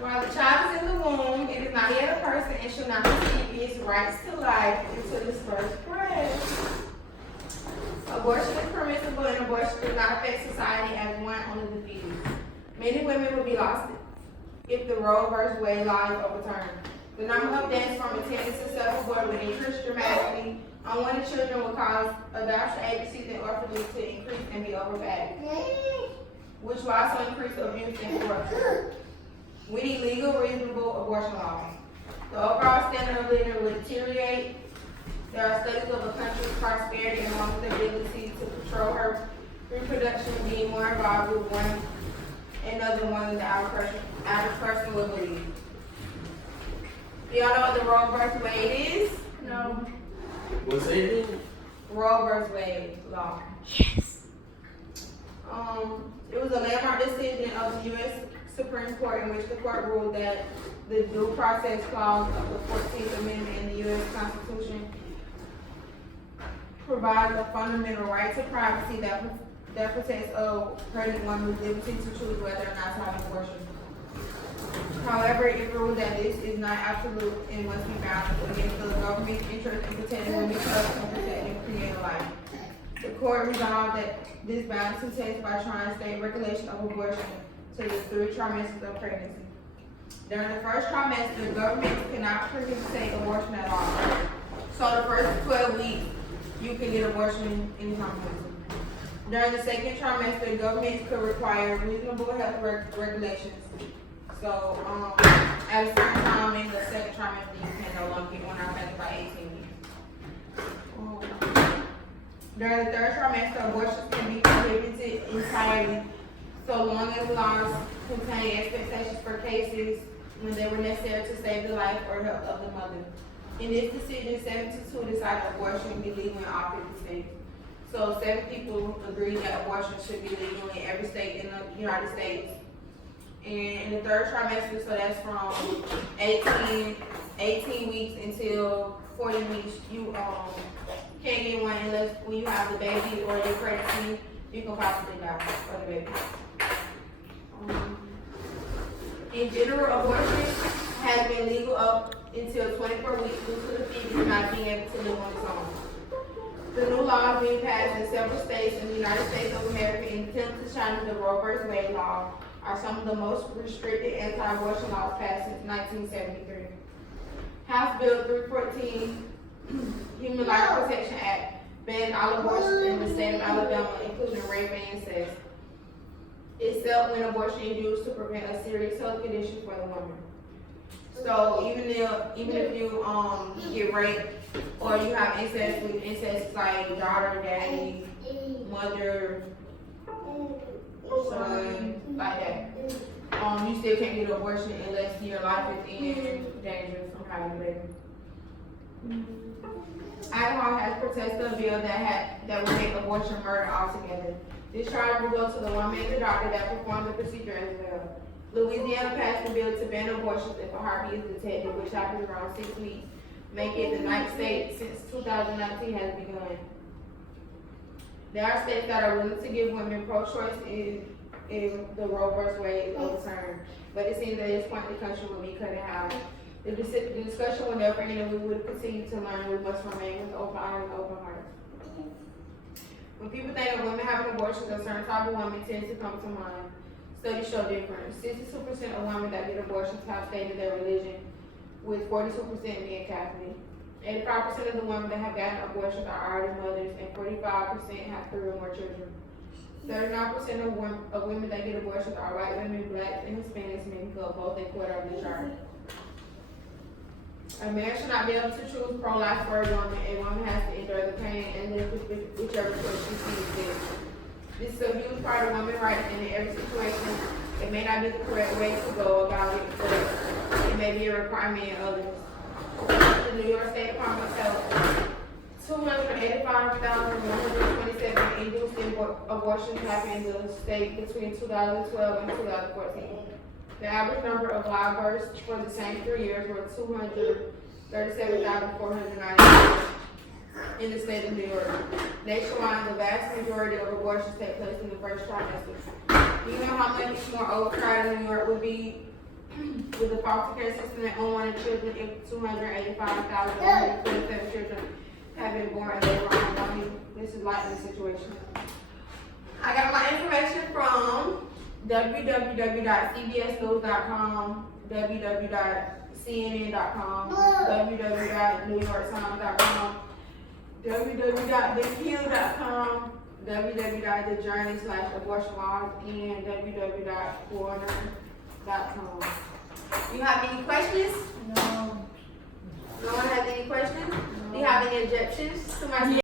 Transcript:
While the child is in the womb, it is not yet a person and should not receive its rights to life until its first breath. Abortion is permissible and abortion does not affect society as one only the fetus. Many women will be lost if the Roe v. Wade law is overturned. The number of deaths from attempting to self-abort will increase dramatically. Unwanted children will cause adoption agencies and orphanages to increase and be overvalued, which will also increase abuse and corruption. We need legal, reasonable abortion laws. The overall standard of living will deteriorate. There are studies of a country's prosperity and one's ability to control her reproduction being more involved with one another more than the average person will believe. Do y'all know what the Roe v. Wade is? No. What's it? Roe v. Wade law. Yes. It was a landmark decision of the U.S. Supreme Court in which the court ruled that the due process clause of the 14th Amendment in the U.S. Constitution provides a fundamental right to privacy that protects a pregnant woman's liberty to choose whether or not to have an abortion. However, it ruled that this is not absolute and must be balanced against the government's interest in protecting women's health and protecting prenatal life. The court resolved that this balancing test by trying state regulation of abortion to the 3 trimesters of pregnancy. During the first trimester, governments cannot prohibit abortion at all. So the first 12 weeks, you can get abortion anytime you want to. During the second trimester, governments could require reasonable health regulations. So, at a certain time in the second trimester, you can no longer get one out after by 18 weeks. During the third trimester, abortions can be prohibited entirely so long as laws contain expectations for cases when they were necessary to save the life or health of the mother. In this decision, 7-2 decided abortion would be legal in all 50 states. So 7 people agreed that abortion should be legal in every state in the United States. And in the third trimester, so that's from 18 weeks until 40 weeks, you can't get one unless when you have the baby or your pregnancy, you can possibly die for the baby. In general, abortion has been legal up until 24 weeks due to the fetus not being able to live on its own. The new law is being passed in several states in the United States of America in attempt to challenge the Roe v. Wade law are some of the most restricted anti-abortion laws passed since 1973. House Bill 314, Human Life Protection Act, banned all abortions in the state of Alabama, including rape and incest, except when abortion is used to prevent a serious health condition for the woman. So even if you get raped or you have incest with incest like daughter, daddy, mother, son, like that, you still can't get an abortion unless your life is in danger from having a baby. Alcohol has protested a bill that would make abortion murder altogether. This charge will go to the woman and the doctor that performed the procedure as well. Louisiana passed a bill to ban abortions if a heartbeat is detected, which happens around 6 weeks, making it the 9th state since 2019 has begun. There are states that are willing to give women pro-choice in the Roe v. Wade overturned, but it seems at this point the country will be cut in half. The discussion will never end, and we will continue to learn. We must remain with open eyes and open hearts. When people think of women having abortions, a certain type of woman tends to come to mind. Studies show different. 62% of women that get abortions have stated their religion, with 42% being Catholic. 85% of the women that have gotten abortions are already mothers, and 45% have 3 or more children. 39% of women that get abortions are white women, blacks, and Hispanics, making up both a quarter of the chart. A man should not be able to choose pro-life for a woman. A woman has to endure the pain and live with whichever choice she sees fit. This is a huge part of women's rights, and in every situation, it may not be the correct way to go about it, but it may be a requirement in others. The New York State Department of Health, 285,127 induced abortions happened in the state between 2012 and 2014. The average number of live births for the same 3 years were 237,490 in the state of New York. Nationwide, the vast majority of abortions take place in the first trimester. Do you know how much more overcrowded New York would be with the foster care system and unwanted children if 285,127 children have been born and they were unwanted. This is like the situation. I got my information from www.cbsnews.com, www.cnn.com, www.newyorktimes.com, www.thehill.com, www.thejourney/abortion-laws, and www.coroner.com. You have any questions? No. No one has any questions? Do you have any objections to my